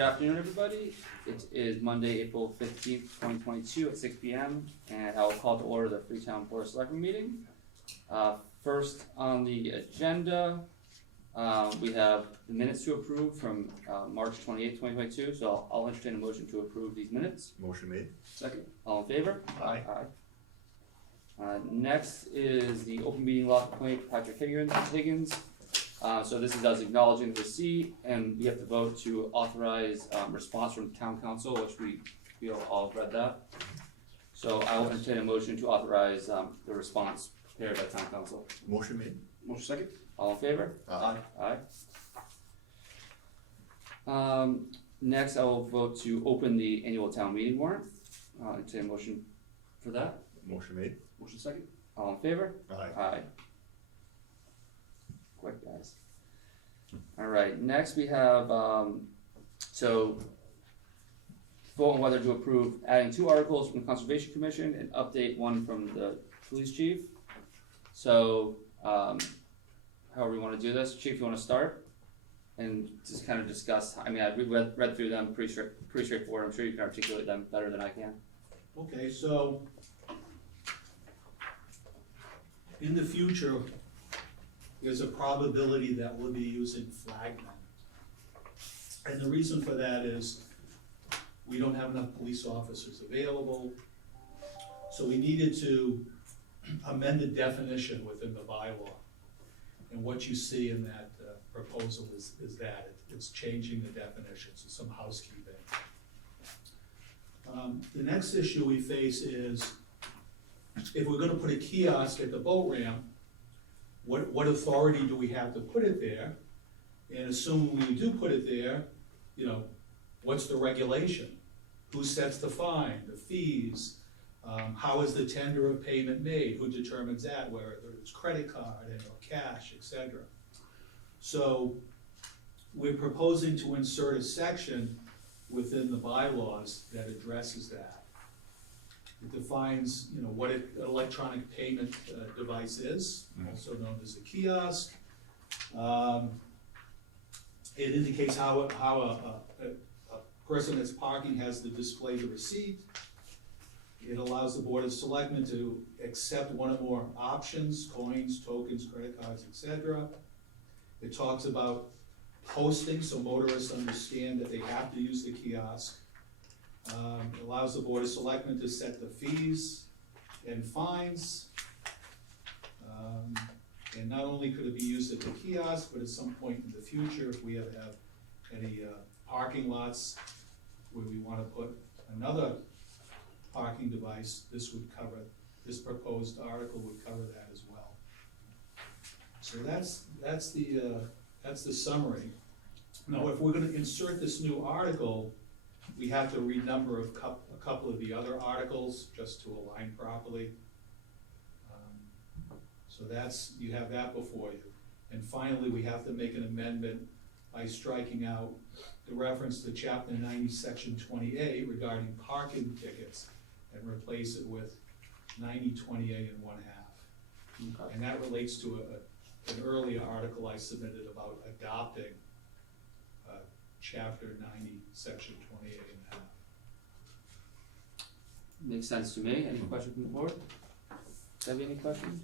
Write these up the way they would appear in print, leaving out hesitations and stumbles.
Good afternoon, everybody. It is Monday, April 15th, 2022 at 6 p.m. and I will call to order the Freetown Board of Selectmen meeting. First on the agenda, we have the minutes to approve from March 28th, 2022. So I'll entertain a motion to approve these minutes. Motion made. Second. All in favor? Aye. Next is the open meeting law complaint, Patrick Higgins. So this is us acknowledging the receipt, and we have to vote to authorize response from town council, which we all read that. So I will entertain a motion to authorize the response prepared by town council. Motion made. Motion second. All in favor? Aye. Aye. Next I will vote to open the annual town meeting warrant. Entertain a motion for that. Motion made. Motion second. All in favor? Aye. Aye. Quick, guys. Alright, next we have, so vote on whether to approve adding 2 articles from the Conservation Commission and update 1 from the police chief. So, however you wanna do this, Chief, you wanna start? And just kind of discuss, I mean, I read through them, pretty straightforward, I'm sure you can articulate them better than I can. Okay, so in the future, there's a probability that we'll be using flagmen. And the reason for that is we don't have enough police officers available. So we needed to amend the definition within the bylaw. And what you see in that proposal is that it's changing the definition, so some housekeeping. The next issue we face is if we're gonna put a kiosk at the boat ramp, what authority do we have to put it there? And assuming we do put it there, you know, what's the regulation? Who sets the fine, the fees? How is the tender of payment made? Who determines that, whether it's credit card or cash, etc.? So we're proposing to insert a section within the bylaws that addresses that. It defines, you know, what an electronic payment device is, also known as a kiosk. It indicates how a person that's parking has to display the receipt. It allows the Board of Selectmen to accept one or more options, coins, tokens, credit cards, etc. It talks about posting, so motorists understand that they have to use the kiosk. It allows the Board of Selectmen to set the fees and fines. And not only could it be used at the kiosk, but at some point in the future, if we ever have any parking lots where we want to put another parking device, this proposed article would cover that as well. So that's the summary. Now, if we're going to insert this new article, we have to renumber a couple of the other articles just to align properly. So you have that before you. And finally, we have to make an amendment by striking out the reference to Chapter 90, Section 20A regarding parking tickets and replace it with 9020A and 1/2. Okay. And that relates to an earlier article I submitted about adopting Chapter 90, Section 28 and 1/2. Makes sense to me. Any questions from the board? Debbie, any questions?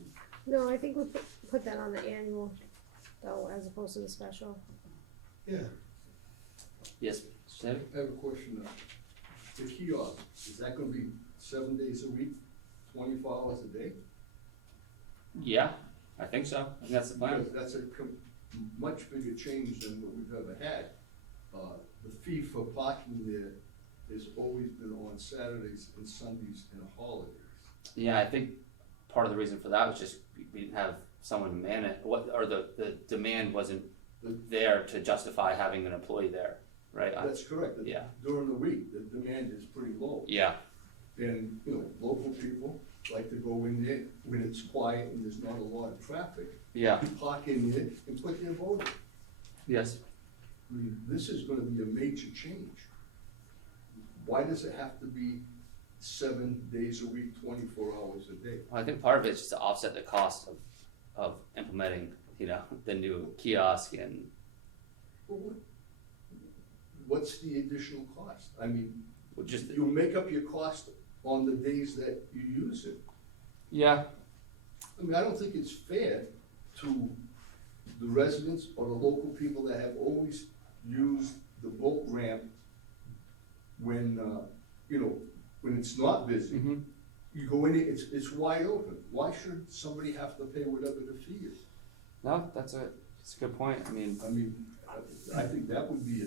No, I think we put that on the annual, though, as opposed to the special. Yeah. Yes, Debbie? I have a question now. The kiosk, is that gonna be 7 days a week, 24 hours a day? Yeah, I think so. I think that's the plan. Because that's a much bigger change than what we've ever had. The fee for parking there has always been on Saturdays and Sundays and holidays. Yeah, I think part of the reason for that was just we didn't have someone to man it, or the demand wasn't there to justify having an employee there, right? That's correct. Yeah. During the week, the demand is pretty low. Yeah, And, you know, local people like to go in there when it's quiet and there's not a lot of traffic. yeah, You park in there and put their vote in. yes. I mean, this is gonna be a major change. Why does it have to be 7 days a week, 24 hours a day? Well, I think part of it is just to offset the cost of implementing, the new kiosk and But what, what's the additional cost? I mean, Just, you make up your cost on the days that you use it. yeah, I mean, I don't think it's fair to the residents or the local people that have always used the boat ramp when, when it's not busy. mhm. You go in, it's wide open. Why should somebody have to pay whatever the fee is? No, that's a good point. I mean, I think that would be,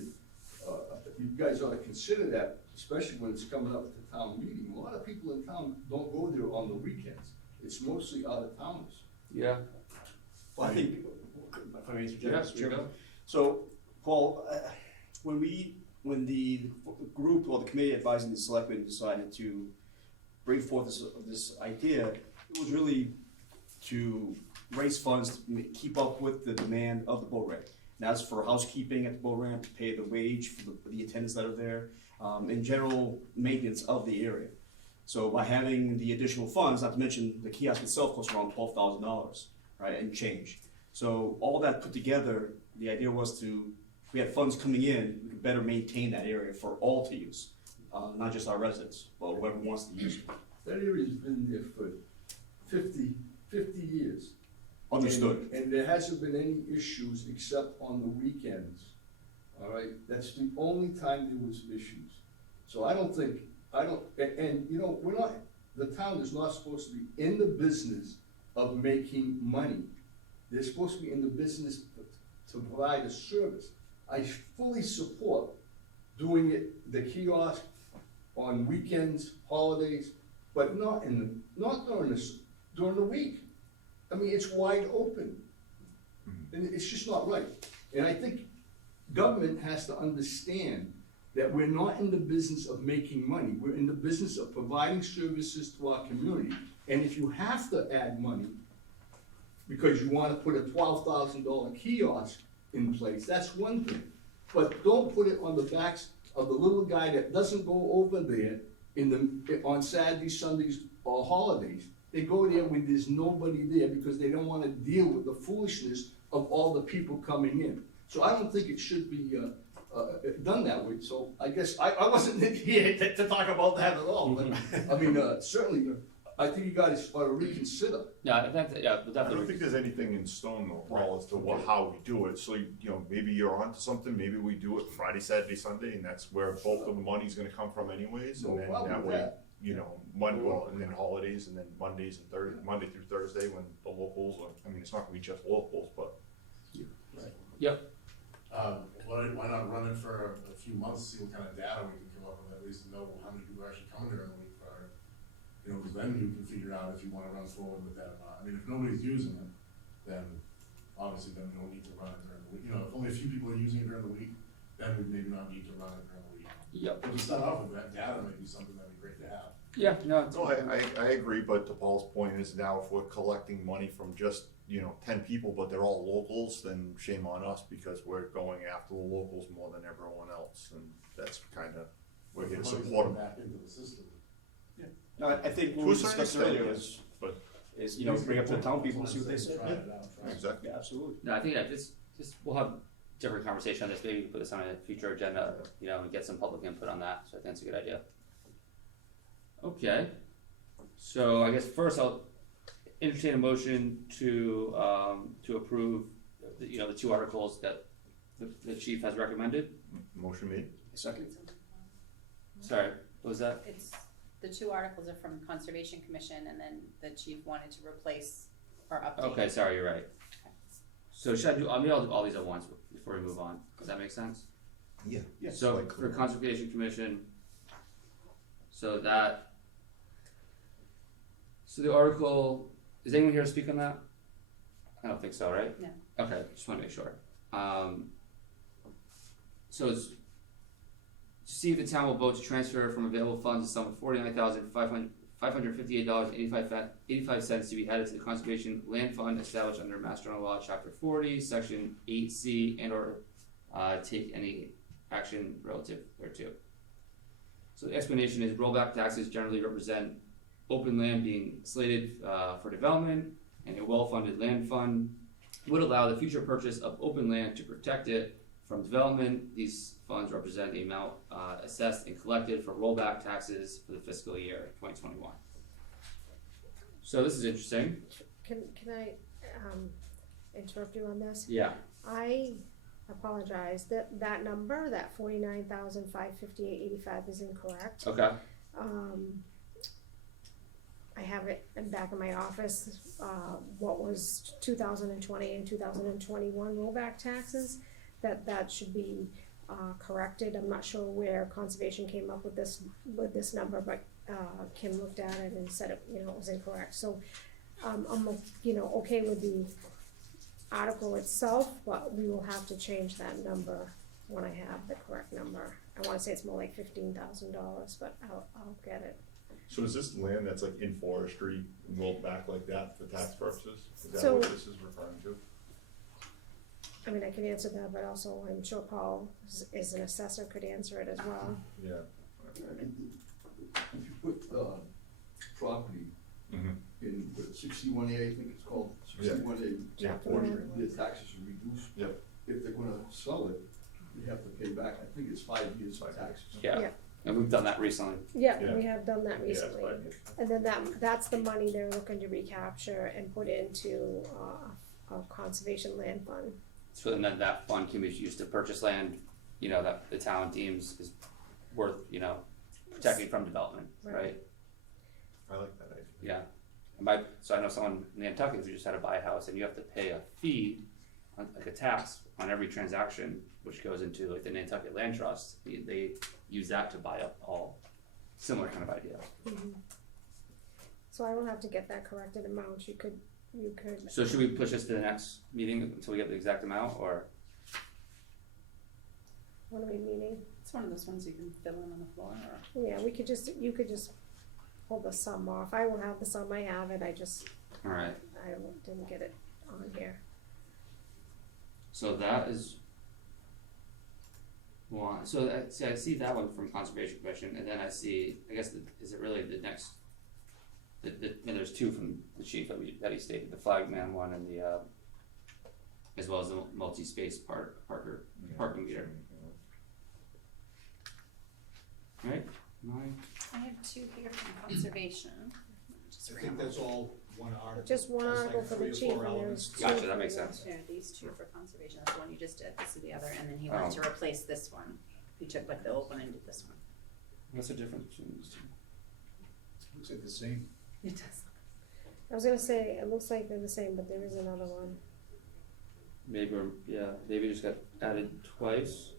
you guys ought to consider that, especially when it's coming up to town meeting. A lot of people in town don't go there on the weekends. It's mostly out of towners. yeah, Well, I think, if I may interject, Yeah, sure. Chairman. So, Paul, when the group or the committee advising the selectmen decided to bring forth this idea, it was really to raise funds to keep up with the demand of the boat ramp. And that's for housekeeping at the boat ramp, to pay the wage for the attendants that are there, in general maintenance of the area. So by having the additional funds, not to mention the kiosk itself costs around $12,000, right, and change. So all that put together, the idea was if we had funds coming in, we could better maintain that area for all to use, not just our residents, but whoever wants to use it. That area's been there for 50 years. Understood. And there hasn't been any issues except on the weekends, all right? That's the only time there was issues. So the town is not supposed to be in the business of making money. They're supposed to be in the business to provide a service. I fully support doing the kiosk on weekends, holidays, but not during the week. I mean, it's wide open, and it's just not right. And I think government has to understand that we're not in the business of making money. We're in the business of providing services to our community. And if you have to add money because you want to put a $12,000 kiosk in place, that's one thing. But don't put it on the backs of the little guy that doesn't go over there on Saturdays, Sundays, or holidays. They go there when there's nobody there because they don't want to deal with the foolishness of all the people coming in. So I don't think it should be done that way. So I guess I wasn't here to talk about that at all. But I mean, certainly, I think you guys ought to reconsider. yeah, we'll I don't definitely. think there's anything in stone though, Paul, as to how we do it, so, maybe you're onto something, maybe we do it Friday, Saturday, Sunday, and that's where both of the money's gonna come from anyways, No and then problem that with way, that. and then holidays, and then Monday through Thursday, when the locals, it's not gonna be just locals, but. Yep, Why not run it for a few months, see what kind of data we can come up with, at least to know how many people are actually coming during the week, or, because then you can figure out if you wanna run forward with that or not. I mean, if nobody's using it, then obviously then we don't need to run it during the week. If only a few people are using it during the week, then we maybe not need to run it during the week. yep, But to start off with, that data might be something that'd be great to have. yeah, no, it's- No, I agree, but to Paul's point is now if we're collecting money from just, 10 people, but they're all locals, then shame on us because we're going after the locals more than everyone else, and that's kinda, we're here to The money's support going them. back into the system. No, I think what To we a certain discussed extent, earlier yes, but, is bring up to the town people and see what they say. Try it out, try it. exactly. Yeah, absolutely. no, I think that this, we'll have different conversation on this, maybe we can put this on a future agenda, and get some public input on that, so I think that's a good idea. Okay, so I guess first I'll entertain a motion to approve, the two articles that the chief has recommended. Motion made. Second? Sorry, what was that? It's, the two articles are from Conservation Commission, and then the chief wanted to replace or update. Okay, sorry, you're right. So should I do, I'll do all these at once before we move on, does that make sense? Yeah. So for Conservation Commission, so the article, is anyone here to speak on that? I don't think so, right? No. Okay, just wanna make sure. So it's, to see if the town will vote to transfer from available funds a sum of $49,558.85 to be added to the Conservation Land Fund established under Mass General Law, Chapter 40, Section 8C, and or take any action relative thereto. So the explanation is rollback taxes generally represent open land being slated for development, and a well-funded land fund would allow the future purchase of open land to protect it from development. These funds represent the amount assessed and collected for rollback taxes for the fiscal year 2021. So this is interesting. Can I, interrupt you on this? Yeah. I apologize, that number, that 49,558.85 is incorrect. Okay. I have it in back of my office, what was 2020 and 2021 rollback taxes, that should be, corrected. I'm not sure where conservation came up with this number, but, Kim looked at it and said it, it was incorrect, so, I'm, okay with the article itself, but we will have to change that number when I have the correct number. I wanna say it's more like $15,000, but I'll get it. So is this land that's like in forestry rolled back like that for tax purposes? Is that So- what this is referring to? I mean, I can answer that, but also I'm sure Paul is an assessor, could answer it as well. Yeah. If you put, property Mhm. in 61A, I think it's called, Yeah. 61A. Yeah. forestry, the taxes are reduced. Yep. If they're gonna sell it, you have to pay back, I think it's 5 years of taxes. Yeah. Yeah. And we've done that recently. Yeah, Yeah. we have done that Yeah, it's recently. 5 years. And then that's the money they're looking to recapture and put into, a conservation land fund. So then that fund can be used to purchase land, that the town deems is worth, protecting from development, Right. right? I like that idea. Yeah. So I know someone in Nantucket who just had to buy a house and you have to pay a fee, like a tax on every transaction, which goes into like the Nantucket Land Trust. They use that to buy up all similar kind of idea. So I will have to get that corrected amount, you could, So should we push this to the next meeting until we get the exact amount, or? what are we meaning? It's one of those ones you can fill in on the floor, or, Yeah, you could just pull the sum off, I will have the sum, I have it, I Alright, didn't get it on here. so that is one, so I see that one from Conservation Commission, and then I see, I guess, is it really the next? And there's two from the chief that he stated, the flagman one and the, as well as the multi-space parking meter, right? I have two here from conservation. Just I think that's all one article. Just one That's like article for the 3 or chief, 4 and elements. there's two. Gotcha, that makes sense. Yeah, these two for conservation, that's the one you just did, this is the other, and then he wanted to replace this one. He took like the old one and did this one. What's the difference between these two? Looks like the same. It does. I was gonna say, it looks like they're the same, but there is another one. Maybe it just got added twice.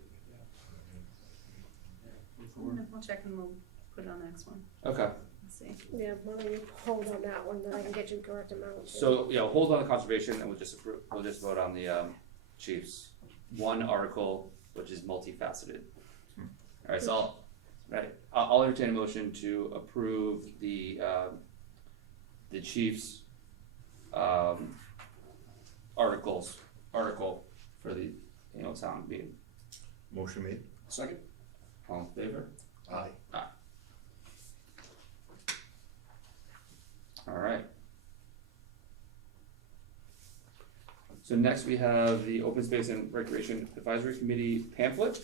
We'll check and we'll put it on the next one, Okay, let's see. Yeah, why don't you hold on that one, then I can get you the correct amount. too. so, hold on the conservation and we'll just vote on the, chiefs. One article, which is multifaceted. Alright, so I'll entertain a motion to approve the chief's, article for the annual town meeting. Motion made? Second. All in favor? Aye. Alright. So next we have the Open Space and Recreation Advisory Committee pamphlet.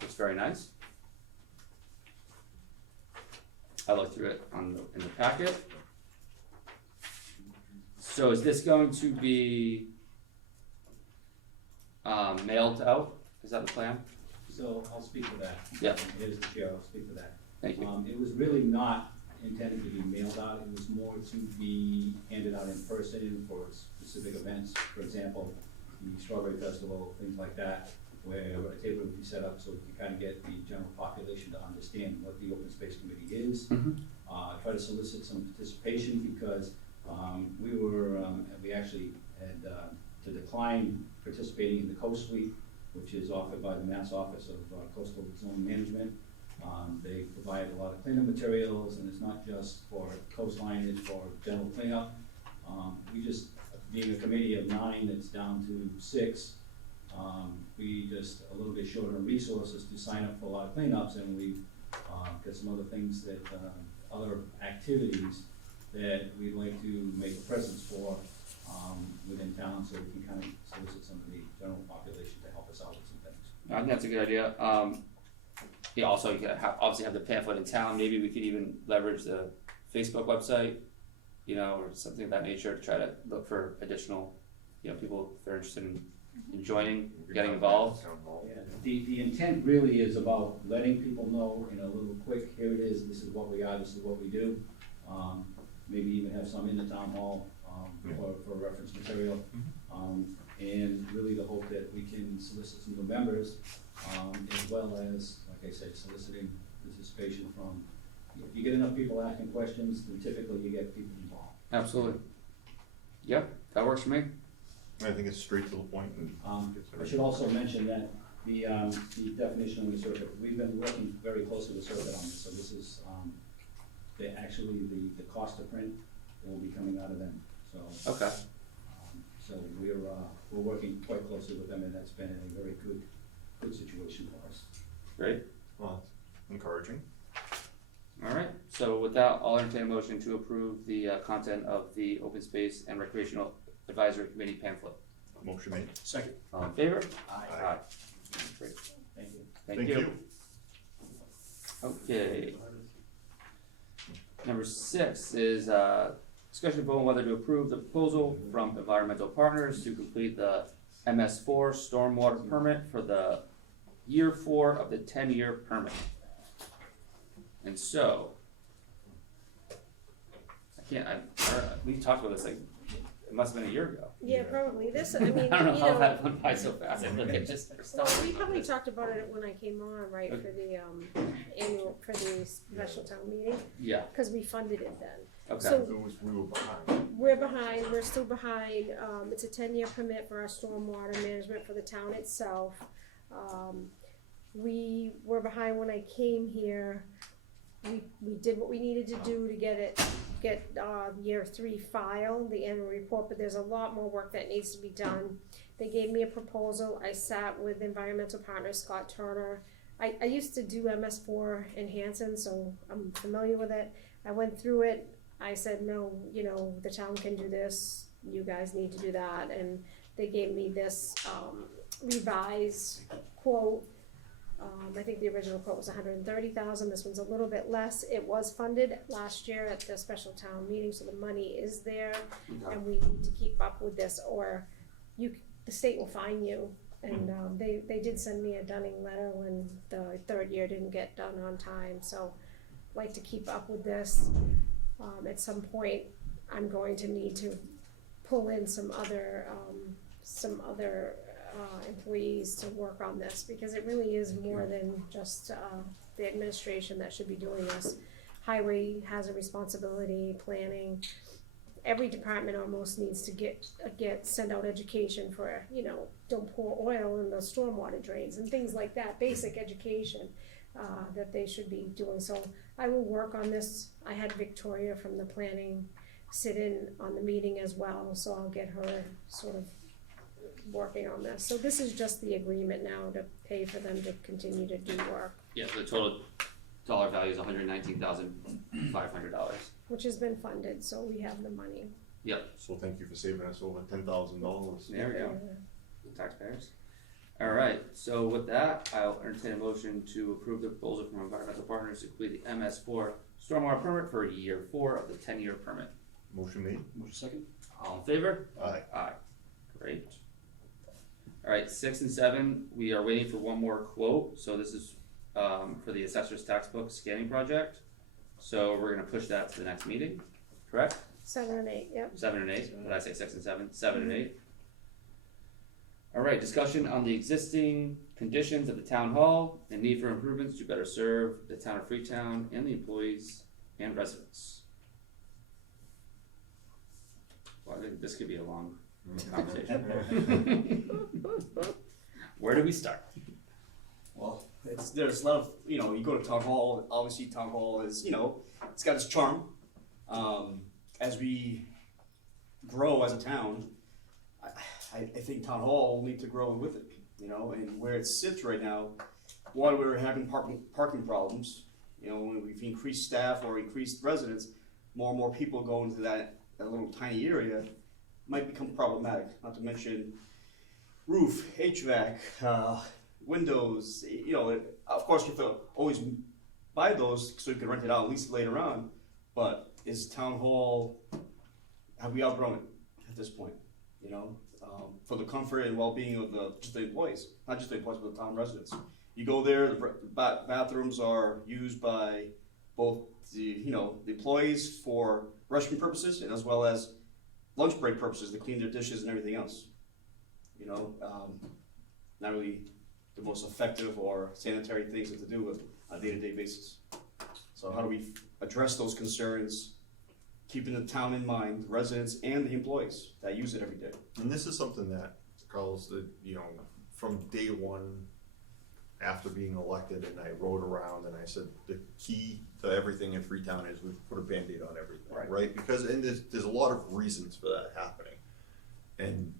Looks very nice. I looked through it in the packet. So is this going to be mailed out? Is that the plan? So I'll speak to that. Yeah. It is the chair, I'll speak to that. Thank you. It was really not intended to be mailed out, it was more to be handed out in person for specific events. For example, the Strawberry Festival, things like that, where a table would be set up so you kind of get the general population to understand what the Open Space Committee is. Try to solicit some participation because we actually had to decline participating in the Coast Week, which is offered by the Mass Office of Coastal Zone Management. They provide a lot of cleanup materials, and it's not just for coastline, it's for general cleanup. We just, being a committee of 9 that's down to 6, we just a little bit short on resources to sign up for a lot of cleanups, and we got some other things that, other activities that we'd like to make a presence for within town, so we can kind of solicit some of the general population to help us out with some things. I think that's a good idea. Yeah, also you gotta obviously have the pamphlet in town. Maybe we could even leverage the Facebook website, you know, or something of that nature to try to look for additional, you know, people if they're interested in joining, getting involved. Town hall. Yeah, the intent really is about letting people know in a little quick, here it is, this is what we are, this is what we do. Maybe even have some in the town hall, for reference material. And really the hope that we can solicit some new members, as well as, like I said, soliciting participation from, if you get enough people asking questions, then typically you get people involved. Absolutely. Yep, that works for me. I think it's straight to the point and. I should also mention that the definition of the circuit, we've been working very closely with circuit on this, so this is, the cost to print will be coming out of them, so. Okay. So we're working quite closely with them, and that's been a very good situation for us. Great. Well, that's encouraging. All right. So with that, I'll entertain a motion to approve the content of the Open Space and Recreational Advisory Committee pamphlet. Motion made. Second. All in favor? Aye. Great. Thank you. Thank you. Okay. Number 6 is discussion vote on whether to approve the proposal from environmental partners to complete the MS4 stormwater permit for the year 4 of the 10-year permit. And so, we talked about this like, it must have been a year ago. Yeah, probably, this, I mean, I don't know you how know, that went by so fast. I look at just their well, stuff. we probably talked about it when I came on, right, for the, for the special town meeting, Yeah, cause we funded it then. okay. So- We were behind. We're still behind, it's a 10-year permit for our stormwater management for the town itself. We were behind when I came here, we did what we needed to do to get year 3 filed, the annual report, but there's a lot more work that needs to be done. They gave me a proposal, I sat with environmental partner Scott Turner. I used to do MS4 in Hanson, so I'm familiar with it. I went through it, I said, no, you know, the town can do this, you guys need to do that, and they gave me this revised quote. I think the original quote was $130,000, this one's a little bit less. It was funded last year at the special town meeting, so the money is there, Okay. and we need to keep up with this, or the state will fine you. And they did send me a dunning letter when the 3rd year didn't get done on time, so I'd like to keep up with this. At some point, I'm going to need to pull in some other employees to work on this, because it really is more than just the administration that should be doing this. Highway has a responsibility, planning. Every department almost needs to send out education for, you know, don't pour oil in the stormwater drains and things like that, basic education that they should be doing. So I will work on this. I had Victoria from the planning sit in on the meeting as well, so I'll get her sort of working on this. So this is just the agreement now to pay for them to continue to do work, Yeah, the total dollar value is $119,500. which has been funded, so we have the money. So thank you for saving us over $10,000. There we go. Taxpayers. All right, so with that, I'll entertain a motion to approve the proposal from environmental partners to complete the MS4 stormwater permit for year 4 of the 10-year permit. Motion made. Motion second. All in favor? Aye. Aye. Great. All right, 6 and 7, we are waiting for one more quote. So this is for the assessor's tax book scanning project. So we're gonna push that to the next meeting, correct? 7 and 8, yep. 7 and 8, did I say 6 and 7? 7 and 8. All right, discussion on the existing conditions of the town hall and need for improvements to better serve the town of Freetown and the employees and residents. Well, I think this could be a long conversation. Where do we start? Well, there's a lot of, you know, you go to town hall, obviously town hall is, you know, it's got its charm. As we grow as a town, I think town hall will need to grow with it, you know, and where it sits right now, one, we're having parking problems. You know, when we've increased staff or increased residents, more and more people go into that little tiny area. might become problematic, not to mention roof, HVAC, windows, you know, of course you have to always buy those so you can rent it out, at least later on, but is town hall, have we outgrown it at this point, you know? For the comfort and well-being of just the employees, not just the employees, but the town residents. You go there, the bathrooms are used by both the employees for restroom purposes and as well as lunch break purposes to clean their dishes and everything else. You know, not really the most effective or sanitary things to do with on a day-to-day basis. So how do we address those concerns, keeping the town in mind, the residents and the employees that use it every day? And this is something that, Carlos, that, you know, from day one after being elected, and I rode around and I said, the key to everything in Freetown is we put a Band-Aid on everything, right? Because, and there's a lot of reasons for that happening. And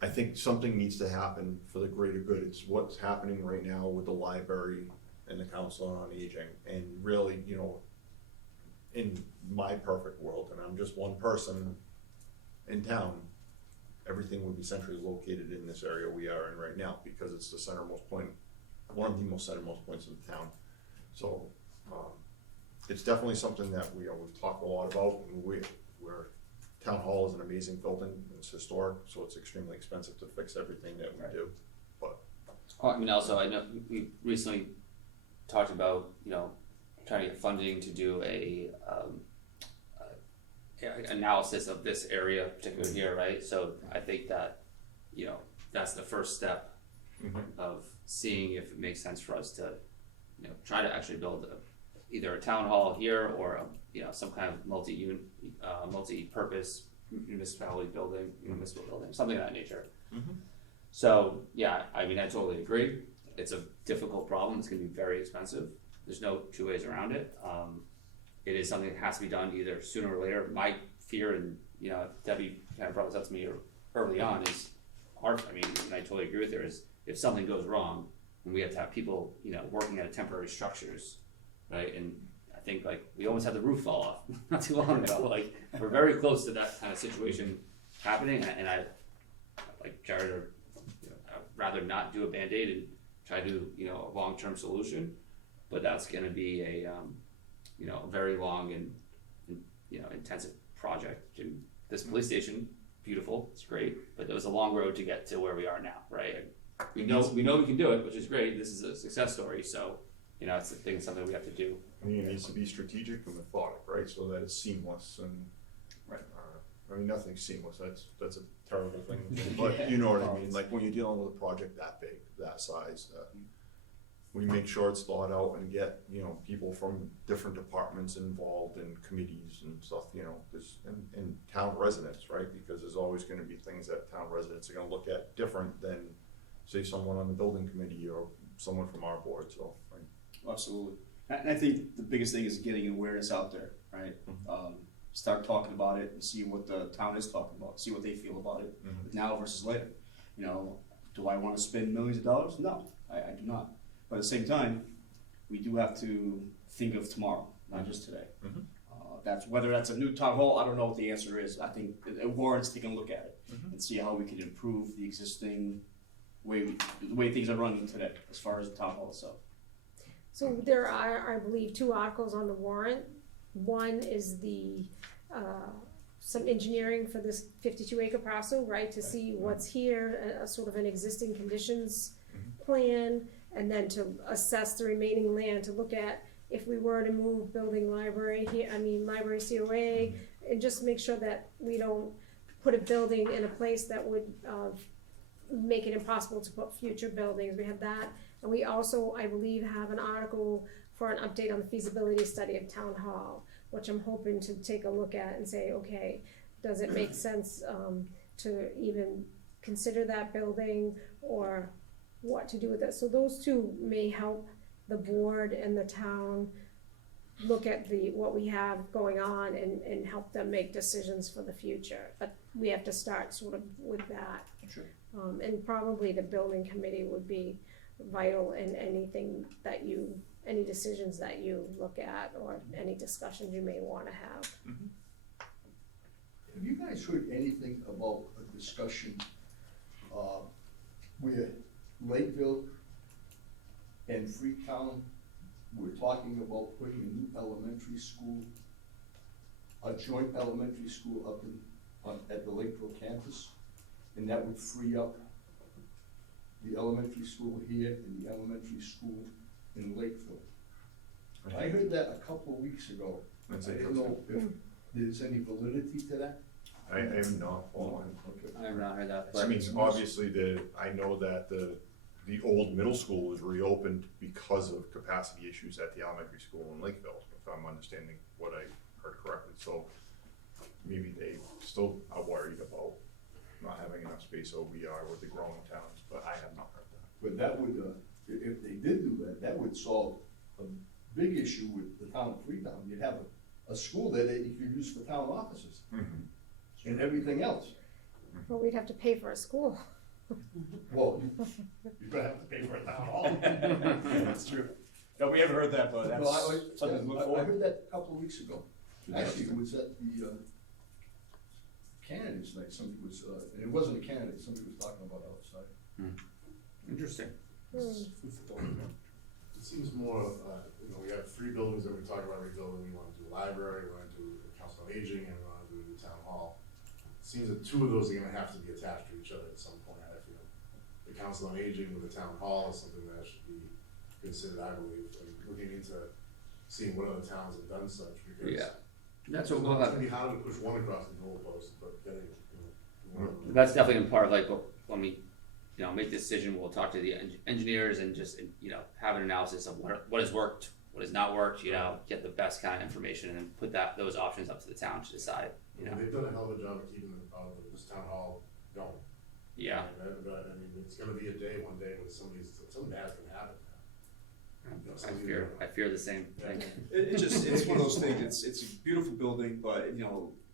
I think something needs to happen for the greater good. It's what's happening right now with the library and the Council on Aging. And really, you know, in my perfect world, and I'm just one person in town, everything would be centrally located in this area we are in right now, because it's the centermost point, one of the most centermost points of the town. So it's definitely something that we've talked a lot about, and we're Town Hall is an amazing building, it's historic, so it's extremely expensive to fix everything that we do, but. I mean, also, I know we recently talked about, you know, trying to get funding to do a analysis of this area, particularly here, right? So I think that, you know, that's the first step of seeing if it makes sense for us to, you know, try to actually build either a town hall here or you know, some kind of multi-purpose municipal building, something of that nature. So yeah, I mean, I totally agree. It's a difficult problem. It's going to be very expensive. There's no two ways around it. It is something that has to be done either sooner or later. My fear, and you know, Debbie kind of brought this up to me early on, is I mean, and I totally agree with her, is if something goes wrong, and we have to have people, you know, working at temporary structures, right? And I think like we almost had the roof fall off not too long ago. Like we're very close to that kind of situation happening, and I like Jared, or you know, I'd rather not do a Band-Aid and try to do, you know, a long-term solution, but that's going to be a you know, a very long and you know, intensive project. And this police station, beautiful, it's great, but it was a long road to get to where we are now, right? And we know we can do it, which is great. This is a success story, so you know, it's something we have to do. I mean, it needs to be strategic and methodic, right? So that it's seamless and, I mean, nothing's seamless. That's a terrible thing. But you know what I mean? Like when you're dealing with a project that big, that size, we make sure it's thought out and get, you know, people from different departments involved in committees and stuff, you know, and town residents, right? Because there's always gonna be things that town residents are gonna look at different than, say, someone on the building committee or someone from our board, so, right? Absolutely. And I think the biggest thing is getting awareness out there, right? Start talking about it and see what the town is talking about, see what they feel about it now versus later. You know, do I want to spend millions of dollars? No, I do not. But at the same time, we do have to think of tomorrow, not just today. That's whether that's a new town hall, I don't know what the answer is. I think it warrants taking a look at it and see how we can improve the existing the way things are running today as far as the town hall itself. So there are, I believe, 2 articles on the warrant. One is the, some engineering for this 52-acre parcel, right, to see what's here, a sort of an existing conditions plan, and then to assess the remaining land, to look at if we were to move building library here, library COA, and just make sure that we don't put a building in a place that would make it impossible to put future buildings. We have that. And we also, I believe, have an article for an update on the feasibility study of Town Hall, which I'm hoping to take a look at and say, okay, does it make sense to even consider that building, or what to do with it? So those 2 may help the board and the town look at what we have going on and help them make decisions for the future. But we have to start sort of with that. Sure. And probably the building committee would be vital in any decisions that you look at, or any discussions you may want to have. Have you guys heard anything about a discussion, where Lakeville and Freetown were talking about putting a new elementary school, a joint elementary school up at the Lakeville campus? And that would free up the elementary school here and the elementary school in Lakeville. I heard that a couple of weeks ago. I That's don't know if there's any validity to that. I am not following. Okay. I have not heard that, I but, mean, obviously, I know that the old middle school was reopened because of capacity issues at the elementary school in Lakeville, if I'm understanding what I heard correctly. So maybe they still are worried about not having enough space over here with the growing towns, but I have not heard that. But that would, if they did do that, that would solve a big issue with the town of Freetown. You'd have a school there that you could use for town offices and everything else. But we'd have to pay for a school. Well, you're gonna have to pay for a town hall. That's true. No, we haven't heard that, but that's No, something to look I for. heard that a couple of weeks ago. Actually, it was at the candidates night, somebody was, and it wasn't a candidate, somebody was talking about outside. interesting. It seems more, we have 3 buildings that we talk about rebuilding. We wanna do a library, we wanna do the council on aging, and we wanna do the town hall. It seems that 2 of those are gonna have to be attached to each other at some point, I feel. The council on aging with the town hall is something that should be considered, I believe, and looking into seeing what other towns have done such, because Yeah, that's it's what we'll have. gonna be harder to push one across the goalpost, but getting, one of them. That's definitely in part of like, when we, make the decision, we'll talk to the engineers and just, have an analysis of what has worked, what has not worked, get the best kind of information and then put those options up to the town to decide, They've done a hell of a job of keeping this town hall going. Yeah. But, I mean, it's gonna be one day when something bad's gonna happen. I fear the same thing. It's one of those things, it's a beautiful building, but,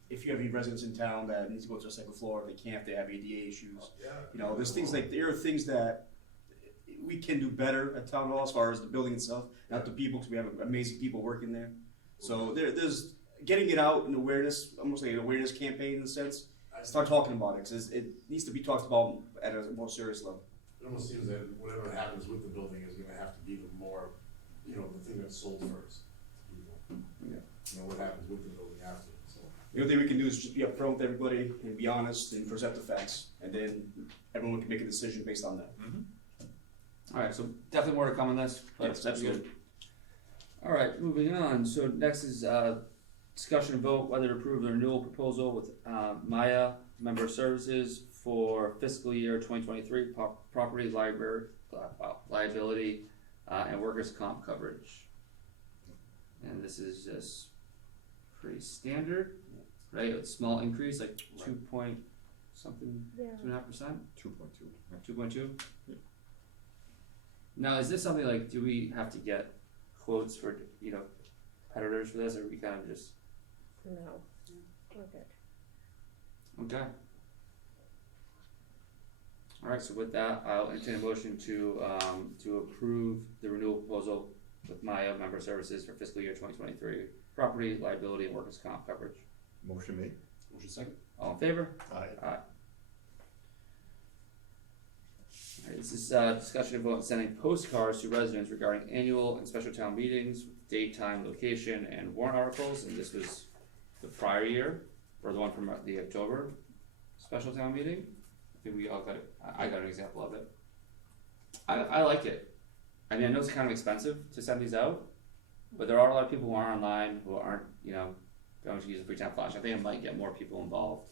if you have any residents in town that need to go to a second floor, they can't, they have ADA issues. There's things there are things that we can do better at town hall as far as the building itself, not the people, because we have amazing people working there. So there's getting it out and awareness, almost like an awareness campaign in a sense. Start talking about it, because it needs to be talked about at a more serious level. It almost seems that whatever happens with the building is gonna have to be the more, the thing that's sold first. What happens with the building after, so. The only thing we can do is just be upfront with everybody and be honest and present the facts, and then everyone can make a decision based on that. Alright, so definitely more to come on this. but- Yes, absolutely. Alright, moving on, so next is, discussion and vote whether to approve the renewal proposal with, Maya Member Services for fiscal year 2023 property liability, and workers' comp coverage. And this is just pretty standard, right? A small increase, like 2 point something, Yeah. 2.5%, 2.2. 2.2. Now, is this something like, do we have to get quotes for, competitors for this, or we kind of just, No, okay. okay? Alright, so with that, I'll entertain a motion to approve the renewal proposal with Maya Member Services for fiscal year 2023, property, liability, and workers' comp coverage. Motion made. Motion second. All in favor? Aye. Alright, this is discussion about sending postcards to residents regarding annual and special town meetings, date, time, location, and warrant articles, and this was the prior year, or the one from the October special town meeting. I think we all got it, I got an example of it. I like it. I mean, I know it's kind of expensive to send these out, but there are a lot of people who are online who aren't, going to use a Freetown Flash. I think it might get more people involved.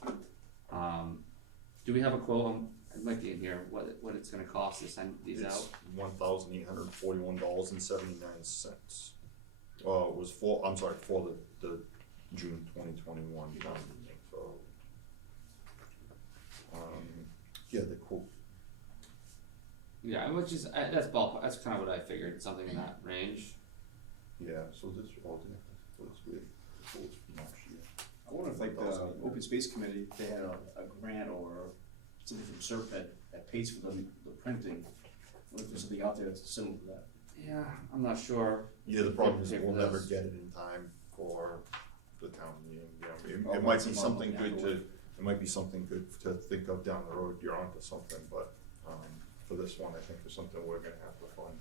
Do we have a quote? It might be in here, what it's gonna cost to send these out. It's $1,841.79. It was for the June 2021 town meeting, so. Yeah, the quote. Yeah, which is, that's ballpark, that's kind of what I figured, something in that range. Yeah, so this, let's wait, the quotes from last year. I wonder if like the Open Space Committee, they had a grant or something from CERC that pays for the printing. I wonder if there's something out there that's similar to that. Yeah, I'm not sure. Yeah, the problem is Pay for we'll never this. get it in time for the town meeting, you know, Or it might once be a month, something yeah, good go to, on. it might be something good to think of down the road, you're onto something, but, for this one, I think it's something we're gonna have to fund,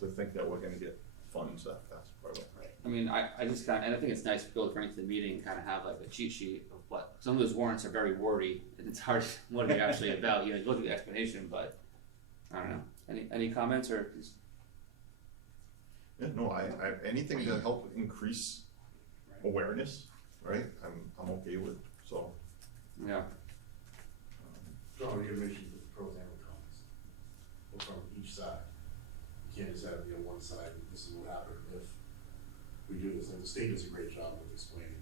to think that we're gonna get funds that fast, probably. I mean, I just kinda, and I think it's nice to go into the meeting and kinda have like a cheat sheet of what, some of those warrants are very wordy, and it's hard, what are they actually about, you know, you look at the explanation, but, I don't know, any comments, or? Yeah, no, I, anything to help increase awareness, right, I'm okay with, so. Yeah, No, we gotta make sure you put the pros and the cons, or from each side. You can't just have it be on one side, this is what happened if we do this, like the state does a great job of explaining.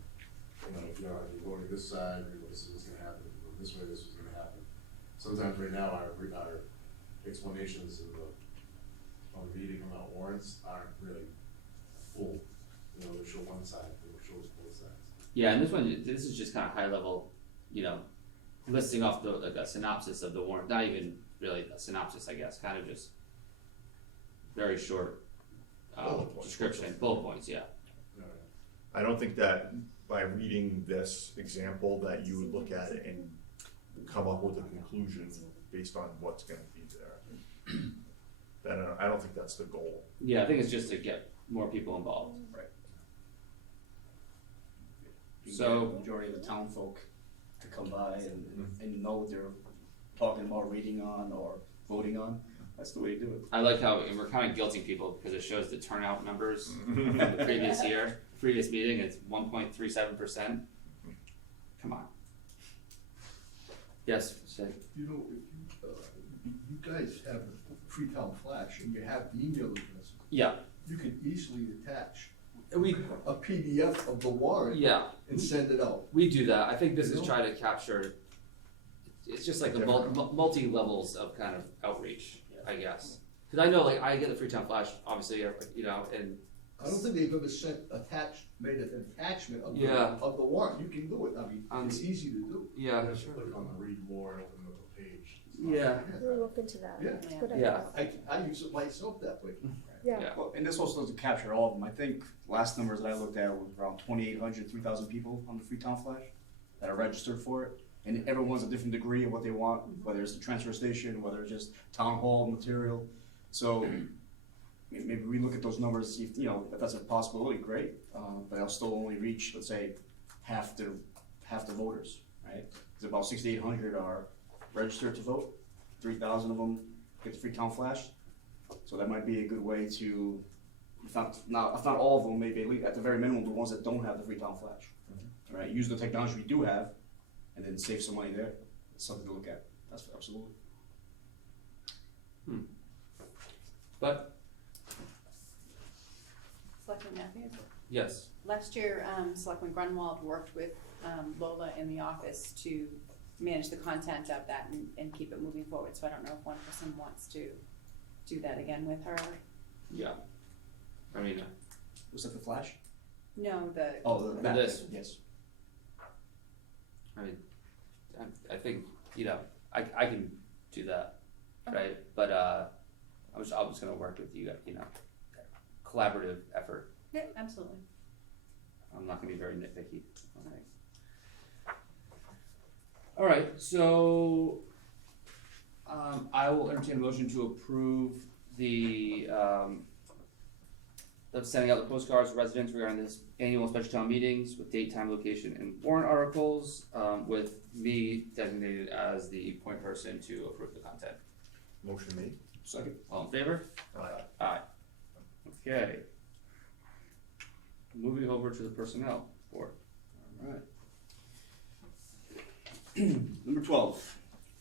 You know, if you're voting this side, you know, this is what's gonna happen, if you go this way, this is gonna happen. Sometimes right now, our explanations in the, on the meeting about warrants aren't really full. You know, they show one side, they will show us both sides. yeah, and this is just kinda high level, you know, listing off the, like a synopsis of the warrant, not even really a synopsis, I guess, kind of just very short, Bullet points. description, bullet points, yeah. You know, I don't think that by reading this example that you would look at it and come up with a conclusion based on what's gonna be there. That, I don't think that's the goal. Yeah, I think it's just to get more people involved. You So- get the majority of the town folk to come by and know what they're talking about, reading on, or voting on, that's the way to do it. I like how, and we're kinda guilting people because it shows the turnout numbers from the previous year, previous meeting, it's 1.37%. Come on. Yes, say, You know, if you guys have the Freetown Flash and you have the email address, yeah, you can easily attach we, a PDF of the warrant yeah, and send it out. we do that, I think this is trying to capture, it's just like the multi levels of kind of outreach, I guess. Cause I know, like, I get the Freetown Flash, obviously, you know, and I don't think they've ever made an attachment of Yeah. the warrant. You can do it. I mean, it's easy to do. yeah, You have to click on the read more and open up a page. It's not- yeah, We'll look into that, Yeah. that's a good Yeah. idea. I use it myself that way. Yeah, yeah. Well, and this also doesn't capture all of them. I think last numbers that I looked at was around 2,800, 3,000 people on the Freetown Flash that are registered for it. And everyone's a different degree of what they want, whether it's the transfer station, whether it's just town hall material. So maybe we look at those numbers, see if, you know, if that's a possibility, great. But I'll still only reach, let's say, half the voters, right? Because about 6,800 are registered to vote. 3,000 of them get the Freetown Flash. So that might be a good way to, if not all of them, maybe at least at the very minimum, the ones that don't have the Freetown Flash. Right, use the technology we do have, and then save some money there. It's something to look at. That's absolutely. But, Selectman Matthews? yes, Last year, Selectman Grunwald worked with Lola in the office to manage the content of that and keep it moving forward, so I don't know if one person wants to do that again with her. yeah, I mean, Was that the Flash? No, the, Oh, the map. This. Yes. I mean, I think, you know, I can do that, right? But, I'm just gonna work with you, you know, collaborative effort. yeah, absolutely. I'm not gonna be very nitpicky. Alright, so, I will entertain a motion to approve the, of sending out the postcards to residents regarding this annual special town meetings with date, time, location, and warrant articles, with me designated as the point person to approve the content. Motion made. Second. All in favor? Aye. Aye. Okay. Moving over to the personnel board. Alright. Number 12,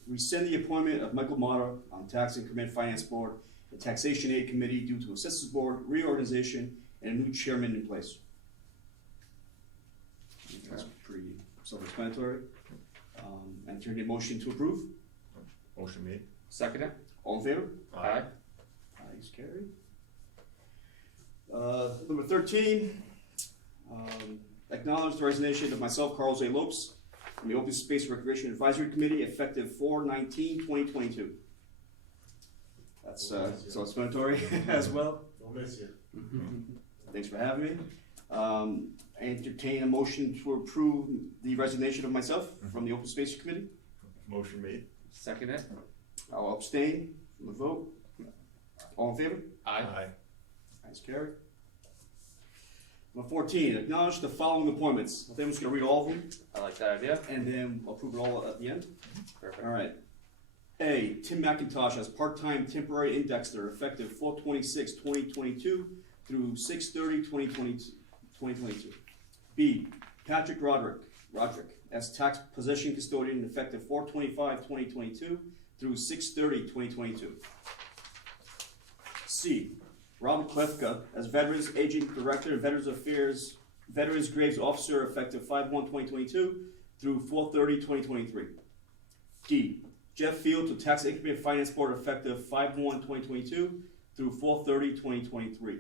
rescind the appointment of Michael Mata on Tax Increment Finance Board and Taxation Aid Committee due to Assistance Board reorganization and a new chairman in place. That's pretty self-explanatory. Enter a motion to approve. Motion made. Second it? All in favor? Aye. Ayes carried. Number 13, acknowledge the resignation of myself, Carl J. Lopes, from the Open Space Recreation Advisory Committee effective 4/19/2022. That's self-explanatory as well. Don't miss you. Thanks for having me. I entertain a motion to approve the resignation of myself from the Open Space Committee. Motion made. Second it? I'll abstain from the vote. All in favor? Aye. Ayes carried. Number 14, acknowledge the following appointments. I think I'm just gonna read all of them, I like that idea. and then we'll approve it all at the end. Perfect. All right. A, Tim McIntosh as part-time temporary indexer effective 4/26/2022 through 6/30/2022. B, Patrick Roderick as tax possession custodian effective 4/25/2022 through 6/30/2022. C, Robert Klefka as Veterans Agent Director and Veterans Graves Officer effective 5/1/2022 through 4/30/2023. D, Jeff Field to Tax Increment Finance Board effective 5/1/2022 through 4/30/2023.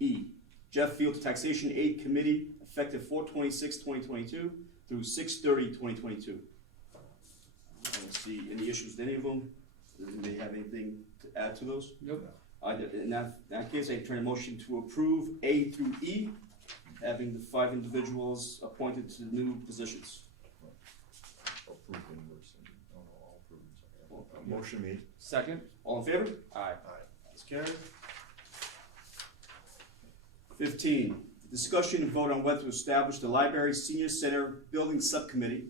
E, Jeff Field to Taxation Aid Committee effective 4/26/2022 through 6/30/2022. I don't see any issues with any of them. Does anybody have anything to add to those? Nope. In that case, I turn a motion to approve A through E, having the 5 individuals appointed to the new positions. Approved in verse. No, all approved. Motion made. Second? All in favor? Aye. That's carried. 15, discussion and vote on whether to establish the library senior center building subcommittee.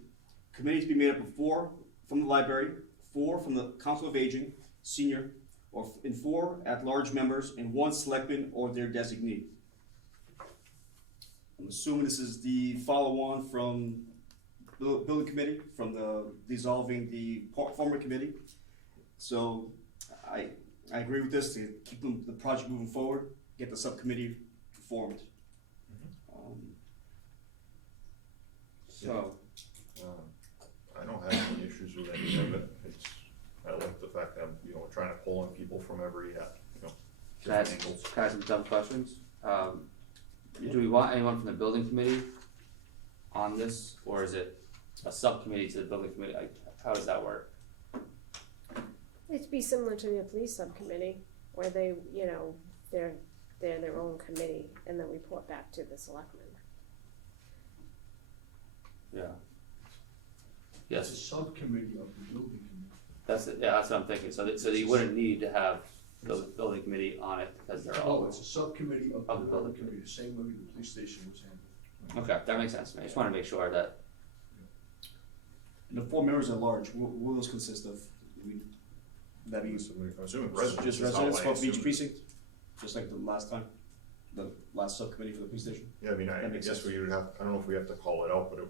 Committee to be made up of 4 from the library, 4 from the Council of Aging, senior, and 4 at-large members, and 1 selectman or their designee. I'm assuming this is the follow-on from building committee, from the dissolving the former committee. So I agree with this to keep the project moving forward, get the subcommittee formed. So, I don't have any issues with any of it. I like the fact that, you know, we're trying to pull in people from every, you know, that's different angles. kind of some dumb questions. Do we want anyone from the building committee on this, or is it a subcommittee to the building committee? Like, how does that work? It'd be similar to the police subcommittee, where they, you know, they're their own committee and then report back to the selectmen. Yeah. It's a Yes, subcommittee of the building committee. that's what I'm thinking. So you wouldn't need to have the building committee on it because they're Oh, all, it's a subcommittee of the Of the building building committee, the same way the police station was handled. okay, that makes sense to me. I just wanna make sure that, And the 4 members at large, what will those consist of? That be I'm assuming residents. just is how residents I from each assume it. precinct? Just like the last time? The last subcommittee for the police station? Yeah, I mean, I That makes guess sense. we would have, I don't know if we have to call it out, but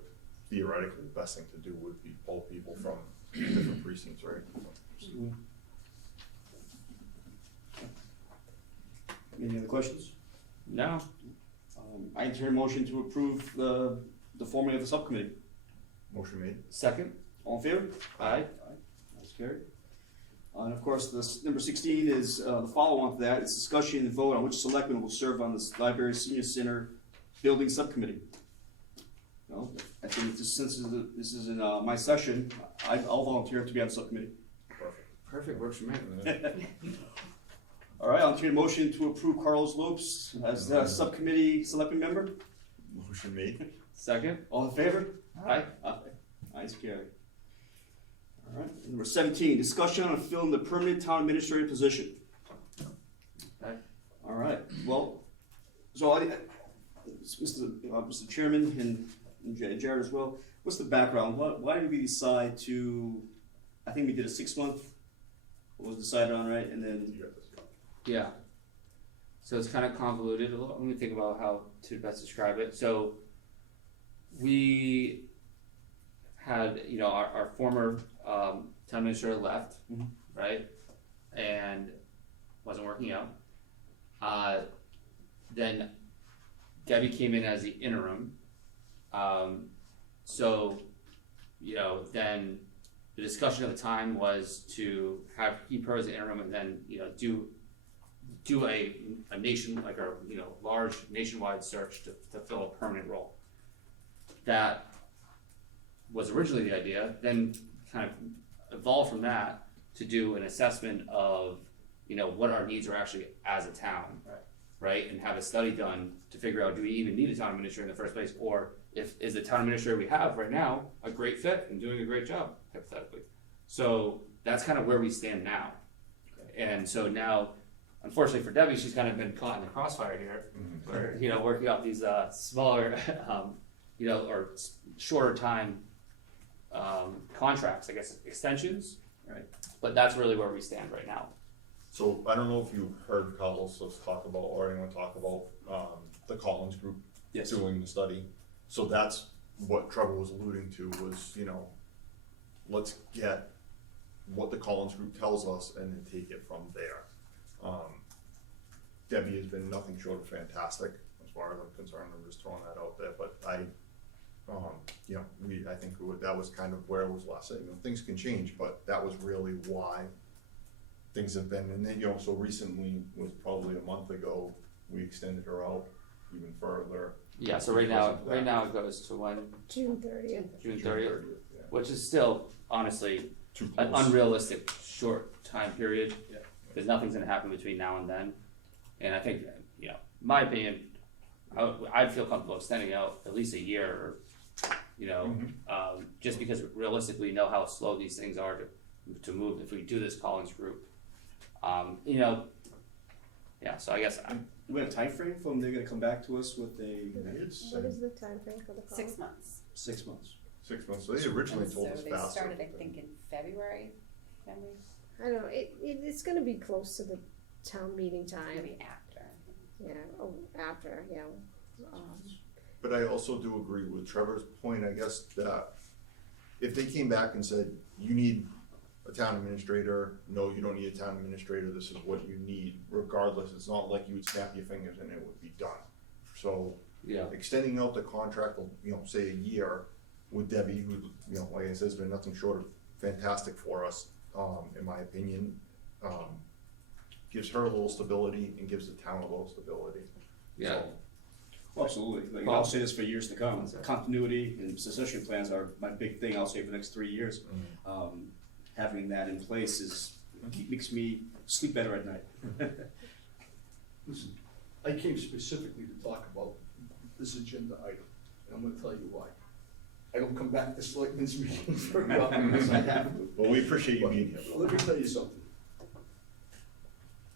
theoretically, the best thing to do would be pull people from different precincts, right? Any other questions? no, I enter a motion to approve the forming of the subcommittee. Motion made. second? All in favor? Aye. That's carried. And of course, this number 16 is the follow-on to that. It's discussion and vote on which selectman will serve on this library senior center building subcommittee. No, I think since this is in my session, I'll volunteer to be on the subcommittee. Perfect, works for me. All right, I'll entertain a motion to approve Carlos Lopes as the subcommittee selectman member. Motion made. Second? All in favor? Aye. Ayes carried. All right, number 17, discussion on filling the permanent town administrator position. Okay. All right, well, so Mr. Chairman and Jared as well, what's the background? Why did we decide to, I think we did a 6-month, what was decided on, right? And then, You got this. Yeah. So it's kind of convoluted a little. Let me think about how to best describe it. So we had, you know, our former town administrator left, Mhm. right? And wasn't working out. Then Debbie came in as the interim. So, you know, then the discussion at the time was to keep her as the interim and then, you know, do a nation, like a, you know, large nationwide search to fill a permanent role. That was originally the idea, then kind of evolved from that to do an assessment of, you know, what our needs are actually as a town. Right. right? And have a study done to figure out, do we even need a town administrator in the first place? Or is the town administrator we have right now a great fit and doing a great job, hypothetically? So that's kind of where we stand now. And so now, unfortunately for Debbie, she's kind of been caught in the crossfire here, where, you know, working out these smaller, you know, or shorter time contracts, I guess, extensions. Right. But that's really where we stand right now. So I don't know if you heard Carlos talk about, or anyone talk about, the Collins Group Yes. doing the study. So that's what Trevor was alluding to was, you know, let's get what the Collins Group tells us and then take it from there. Debbie has been nothing short of fantastic as far as I'm concerned. I'm just throwing that out there, but you know, I think that was kind of where it was last. You know, things can change, but that was really why things have been. And then, you know, so recently was probably a month ago, we extended her out even further. Yeah, so right now it goes to when? June 30th. June 30th, Yeah. which is still honestly Too an close. unrealistic short time period. Yeah. Because nothing's gonna happen between now and then. And I think, you know, my opinion, I'd feel comfortable extending out at least a year, or, you know, just because realistically we know how slow these things are to move if we do this Collins Group. You know, yeah, so I guess, Do we have a timeframe from they're gonna come back to us with a It's What is the timeframe for the call? 6 months. 6 months? 6 months. So they originally And told us So they faster. started, I think, in February, I don't know, it's gonna be close to the town meeting time, maybe after. yeah, oh, after, yeah. But I also do agree with Trevor's point, I guess, that if they came back and said, you need a town administrator, no, you don't need a town administrator, this is what you need, regardless, it's not like you would snap your fingers and it would be done. So yeah, extending out the contract, you know, say a year with Debbie, who, you know, like I said, has been nothing short of fantastic for us, in my opinion. Gives her a little stability and gives the town a little stability. yeah. So, Well, absolutely, like, Well- I'll say this for years to come, continuity and succession plans are my big thing, I'll say for the next 3 years. Having that in place makes me sleep better at night. Listen, I came specifically to talk about this agenda item, and I'm gonna tell you why. I don't come back to selectmen's meetings very often unless I have to. Well, we appreciate you being here. Well, let me tell you something.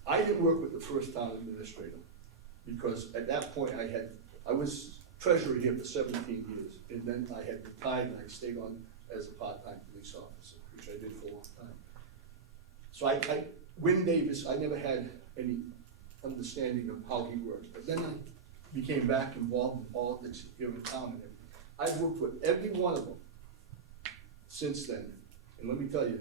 I didn't work with the first town administrator, because at that point I was treasurer here for 17 years, and then I had retired and I stayed on as a part-time police officer, which I did for a long time. So Win Davis, I never had any understanding of how he worked, but then I became back involved in politics here in town and everything. I've worked with every one of them since then, and let me tell you,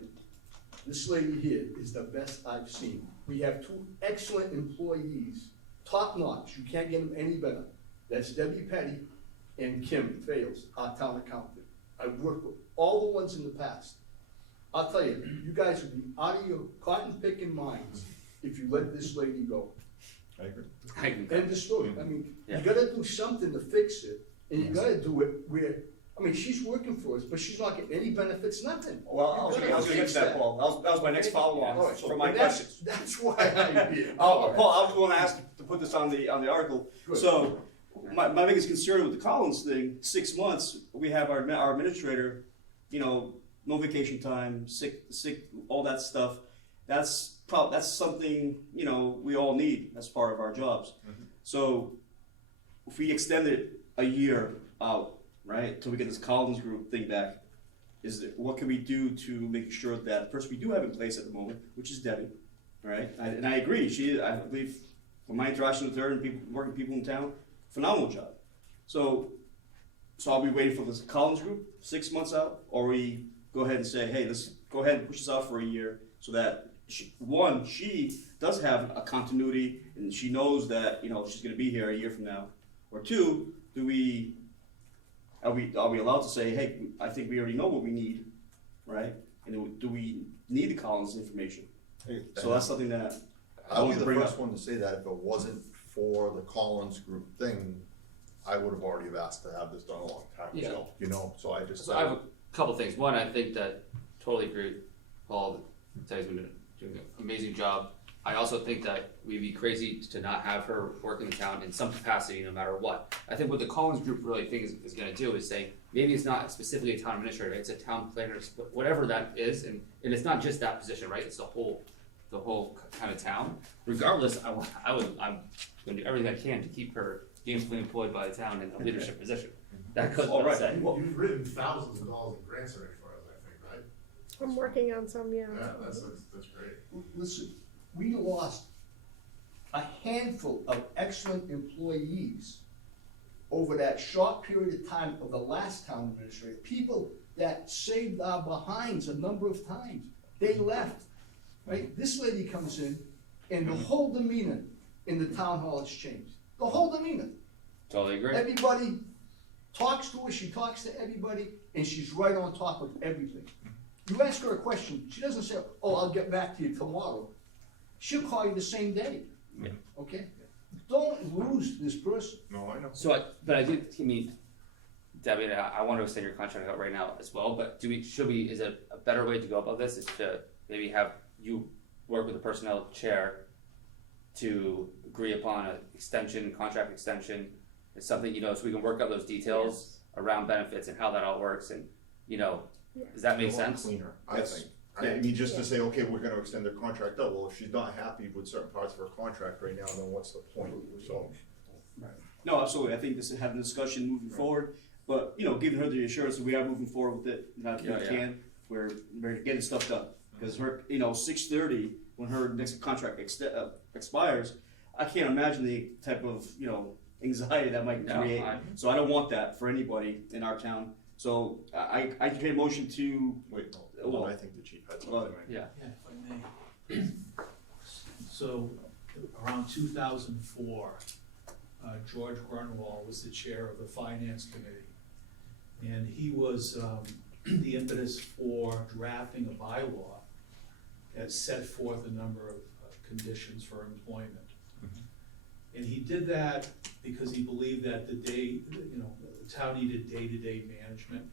this lady here is the best I've seen. We have 2 excellent employees, top notch, you can't get them any better. That's Debbie Petty and Kim Fales, our town accountant. I've worked with all the ones in the past. I'll tell you, you guys would be out of your cotton picking minds if you let this lady go. I agree. I can, End of story. I mean, Yeah. you gotta do something to fix it, and you gotta do it where, I mean, she's working for us, but she's not getting any benefits, nothing. Well, I was gonna get to that, Paul, that was my next All right, follow-on so for my and that's- questions. That's why I'm here. Paul, I was gonna ask to put this on the article, Good. so, my biggest concern with the Collins thing, 6 months, we have our administrator, you know, no vacation time, sick, all that stuff. That's something, you know, we all need as part of our jobs. So, if we extend it a year out, right, till we get this Collins Group thing back, what can we do to make sure that the person we do have in place at the moment, which is Debbie, right? And I agree, I believe, from my interaction with her and working people in town, phenomenal job. So I'll be waiting for this Collins Group 6 months out, or we go ahead and say, hey, let's go ahead and push this out for a year, so that she does have a continuity and she knows that, you know, she's going to be here a year from now. Or 2, are we allowed to say, hey, I think we already know what we need, right? And do we need the Collins information? So that's something that I'll be to the bring first up. one to say that if it wasn't for the Collins Group thing, I would have already have asked to have this done a long time Yeah. ago, you know, so I just. so I have a couple things. One, I think that totally agree with Paul, that he's been doing an amazing job. I also think that we'd be crazy to not have her work in the town in some capacity, no matter what. I think what the Collins Group really thinks is gonna do is say, maybe it's not specifically a town administrator, it's a town planner, whatever that is, and it's not just that position, right? It's the whole kind of town. Regardless, I'm gonna do everything I can to keep her gainfully employed by the town in a leadership position. That goes All without right. saying. You've written thousands of dollars in grants already for us, I think, right? I'm working on some, yeah. Yeah, that's great. Listen, we lost a handful of excellent employees over that short period of time of the last town administrator. People that saved our behinds a number of times. They left, right? This lady comes in and the whole demeanor in the town hall has changed. The whole demeanor. Totally agree. Everybody talks to her, she talks to everybody, and she's right on top of everything. You ask her a question, she doesn't say, oh, I'll get back to you tomorrow. She'll call you the same day, Yeah. okay? Don't lose this person. No, I know. So, but I did, Debbie, I want to extend your contract out right now as well, but is it a better way to go about this is to maybe have you work with the personnel chair to agree upon an extension, contract extension, it's something, so we can work out those details around benefits and how that all works and, does that make A lot sense? Cleaner, I Yes. think. I mean, just to say, okay, we're gonna extend their contract out, well, if she's not happy with certain parts of her contract right now, then what's the point? So, No, absolutely, I think this is having a discussion moving forward, but, giving her the assurance that we are moving forward with it, not that we can, we're getting stuff done. Cause her, 6:30, when her next contract expires, I can't imagine the type of, anxiety that might No, create. So I don't want that for anybody in our town, so I create a motion to, wait, Well- no, I think the chief had something. Yeah. Yeah, if I may. So, around 2004, George Grunwald was the chair of the Finance Committee. And he was the impetus for drafting a bylaw that set forth a number of conditions for employment. And he did that because he believed that the town needed day-to-day management.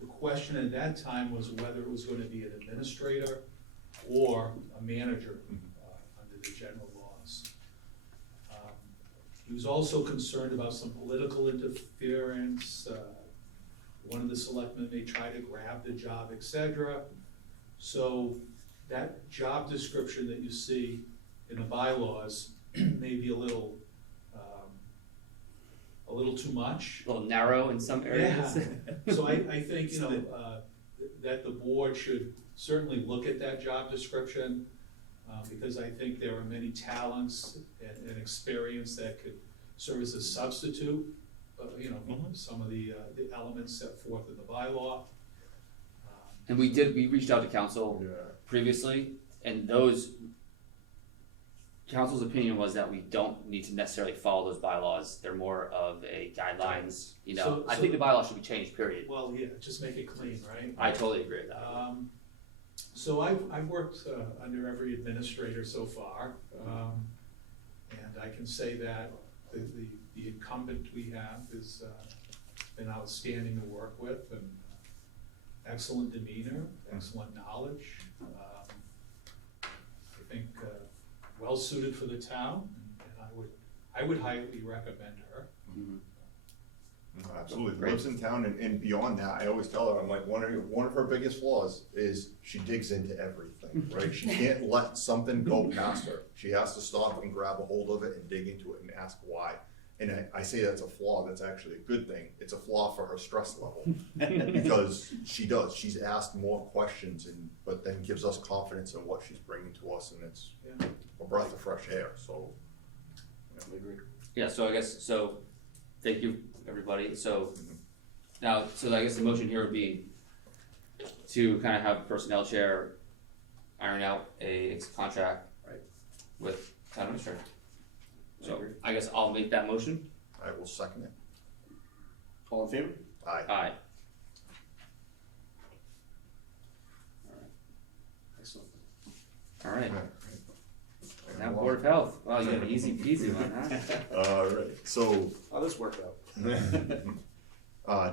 The question at that time was whether it was gonna be an administrator or a manager under the general laws. He was also concerned about some political interference, one of the selectmen may try to grab the job, etc. So that job description that you see in the bylaws may be a little too much. A little narrow in some areas. Yeah. So I think, that the board should certainly look at that job description, because I think there are many talents and experience that could serve as a substitute, some of the elements set forth in the bylaw. And we reached out to council Yeah. previously, and council's opinion was that we don't need to necessarily follow those bylaws, they're more of a guidelines, So- I think the bylaw should be changed, period. Well, yeah, just make it clean, right? I totally agree with that. So I've worked under every administrator so far, and I can say that the incumbent we have has been outstanding to work with, and excellent demeanor, excellent knowledge. I think well suited for the town, and I would highly recommend her. Absolutely, Great. lives in town, and beyond that, I always tell her, I'm like, one of her biggest flaws is she digs into everything, right? She can't let something go past her. She has to stop and grab a hold of it and dig into it and ask why. And I say that's a flaw, that's actually a good thing. It's a flaw for her stress level. Because she's asked more questions but then gives us confidence in what she's bringing to us, and it's Yeah. a breath of fresh air, so. Yeah, so I guess, thank you, everybody, now, I guess the motion here would be to kind of have personnel chair iron out a contract. Right. With town administrator. So, I guess I'll make that motion. I will second it. all in favor? Aye. Aye. Excellent. Alright, now Board of Health, wow, you got an easy peasy one, huh? Alright, so, How this worked out?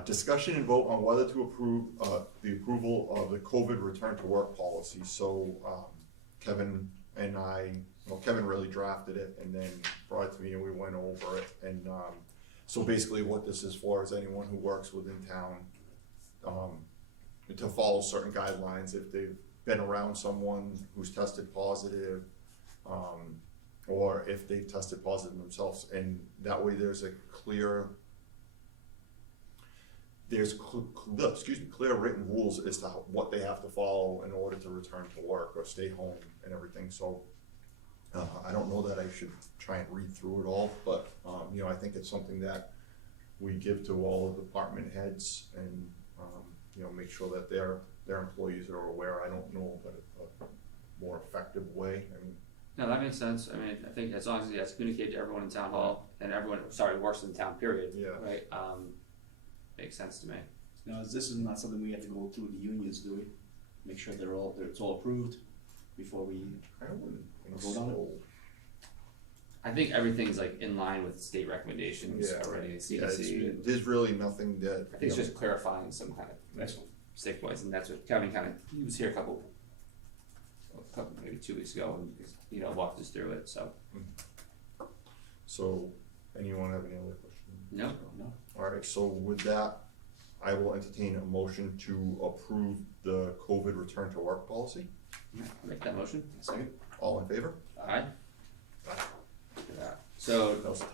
discussion and vote on whether to approve, the approval of the COVID return to work policy. So, Kevin and Kevin really drafted it and then brought it to me and we went over it. And, so basically what this is for is anyone who works within town, to follow certain guidelines if they've been around someone who's tested positive, or if they've tested positive themselves, and that way there's a clear written rules as to what they have to follow in order to return to work or stay home and everything. So I don't know that I should try and read through it all, but I think it's something that we give to all the department heads and make sure that their employees are aware. I don't know, but a more effective way. I mean, No, that makes sense. I mean, I think as long as it's communicated to everyone in town hall and everyone, works in town, period. Yeah. Right, makes sense to me. Now, this is not something we have to go through the unions, do we? Make sure it's all approved before we I wouldn't think Vote on it? so. I think everything's like in line with state recommendations Yeah. already, Yeah, CDC. there's really nothing that. I think it's just clarifying some kind of safe ways, and that's what Kevin he was here a couple, maybe 2 weeks ago, and walked us through it. So So, anyone have any other questions? no, Alright, so with that, I will entertain a motion to approve the COVID return to work policy. I'll make that motion. second. All in favor? Aye. Look at that. So That was tough.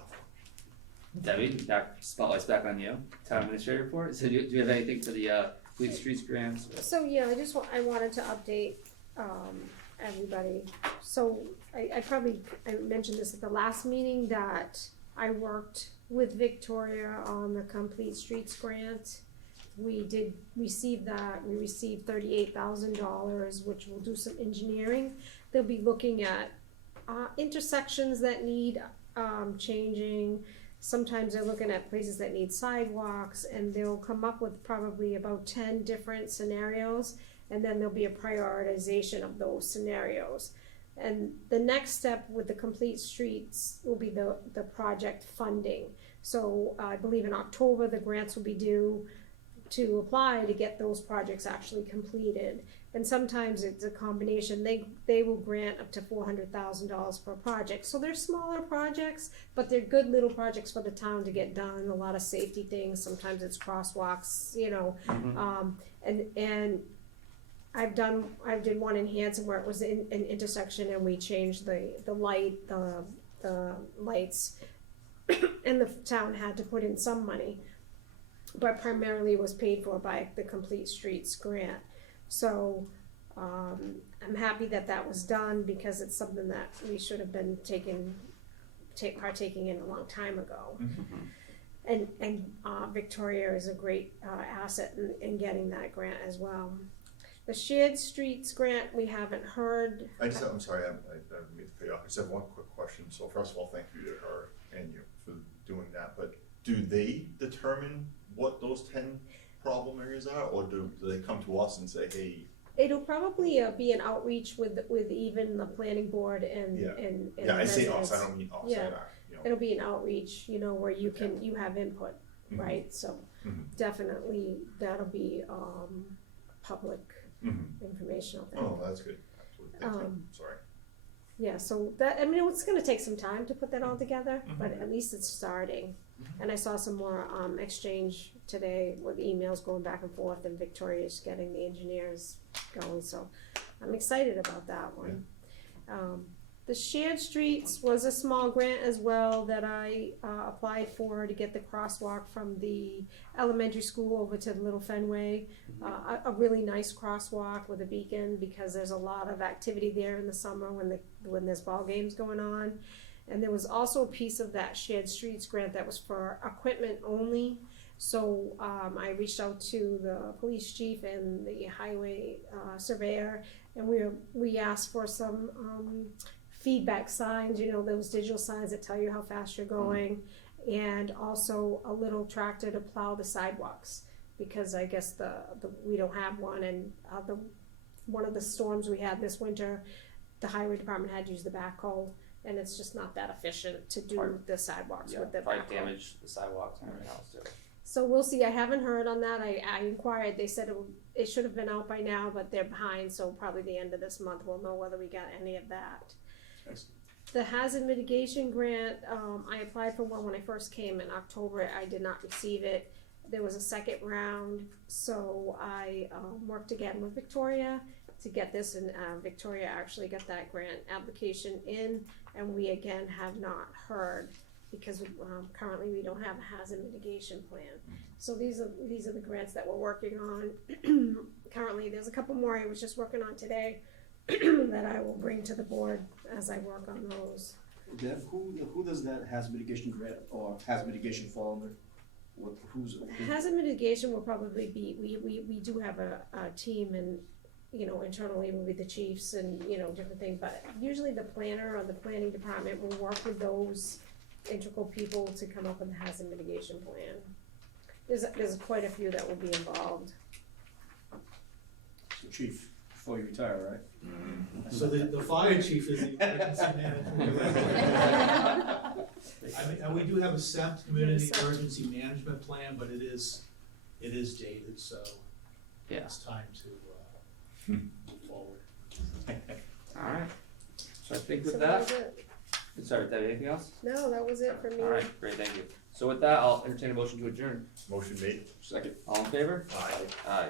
Debbie, spotlight's back on you. Town administrator report. So do you have anything for the Fleet Streets grants? So, yeah, I wanted to update, everybody. So, I mentioned this at the last meeting, that I worked with Victoria on the Complete Streets grant. We did receive that. We received $38,000, which will do some engineering. They'll be looking at intersections that need changing. Sometimes they're looking at places that need sidewalks, and they'll come up with probably about 10 different scenarios, and then there'll be a prioritization of those scenarios. And the next step with the Complete Streets will be the project funding. So I believe in October, the grants will be due to apply to get those projects actually completed. And sometimes it's a combination. They will grant up to $400,000 per project. So they're smaller projects, but they're good little projects for the town to get done. A lot of safety things. Sometimes it's crosswalks, and I did one in Hanson where it was an intersection, and we changed the lights, and the town had to put in some money, but primarily was paid for by the Complete Streets grant. So I'm happy that was done, because it's something that we should have been partaking in a long time ago. And Victoria is a great asset in getting that grant as well. The Shared Streets grant, we haven't heard. I'm sorry, I didn't mean to cut you off. I just have one quick question. So first of all, thank you to her and you for doing that, but do they determine what those 10 problem areas are, or do they come to us and say, hey? It'll probably be an outreach with even the planning board and Yeah, I say us, residents. I don't mean us, Yeah. I It'll be an outreach, where you have input, right? So definitely that'll be public informational thing. Oh, that's good, absolutely, thank you, sorry. Yeah, so it's gonna take some time to put that all together, but at least it's starting. And I saw some more exchange today with emails going back and forth, and Victoria's getting the engineers going, so I'm excited about that one. The Shared Streets was a small grant as well that I applied for to get the crosswalk from the elementary school over to Little Fenway. A really nice crosswalk with a beacon, because there's a lot of activity there in the summer when there's ball games going on. And there was also a piece of that Shared Streets grant that was for equipment only. So I reached out to the police chief and the highway surveyor, and we asked for some feedback signs, those digital signs that tell you how fast you're going, and also a little tractor to plow the sidewalks, because I guess we don't have one, and one of the storms we had this winter, the highway department had to use the backhoe, and it's just not that efficient to do the sidewalks with the probably backhoe. damage the sidewalks and everything else too. So we'll see. I haven't heard on that. I inquired. They said it should have been out by now, but they're behind, so probably the end of this month we'll know whether we got any of that. Excellent. The hazard mitigation grant, I applied for one when I first came in October, I did not receive it. There was a second round, so I, worked again with Victoria to get this, and, Victoria actually got that grant application in, and we again have not heard, because, currently we don't have a hazard mitigation plan. So these are the grants that we're working on. Currently, there's a couple more I was just working on today that I will bring to the board as I work on those. Deb, who does that hazard mitigation grant or hazard mitigation fall under? Who's? Hazard mitigation will probably be, we do have a team, and, you know, internally will be the chiefs and, you know, different things, but usually the planner or the planning department will work with those integral people to come up with a hazard mitigation plan. There's quite a few that will be involved. So chief, before you retire, right? So the fire chief is the emergency manager. I mean, and we do have a SEMP, community emergency management plan, but it is dated, so Yeah. it's time to, move forward. Alright, so I think So with that was that, it. sorry, Debbie, anything else? No, that was it for me. Alright, great, thank you. So with that, I'll entertain a motion to adjourn. Motion made. Second. All in favor? Aye. Aye.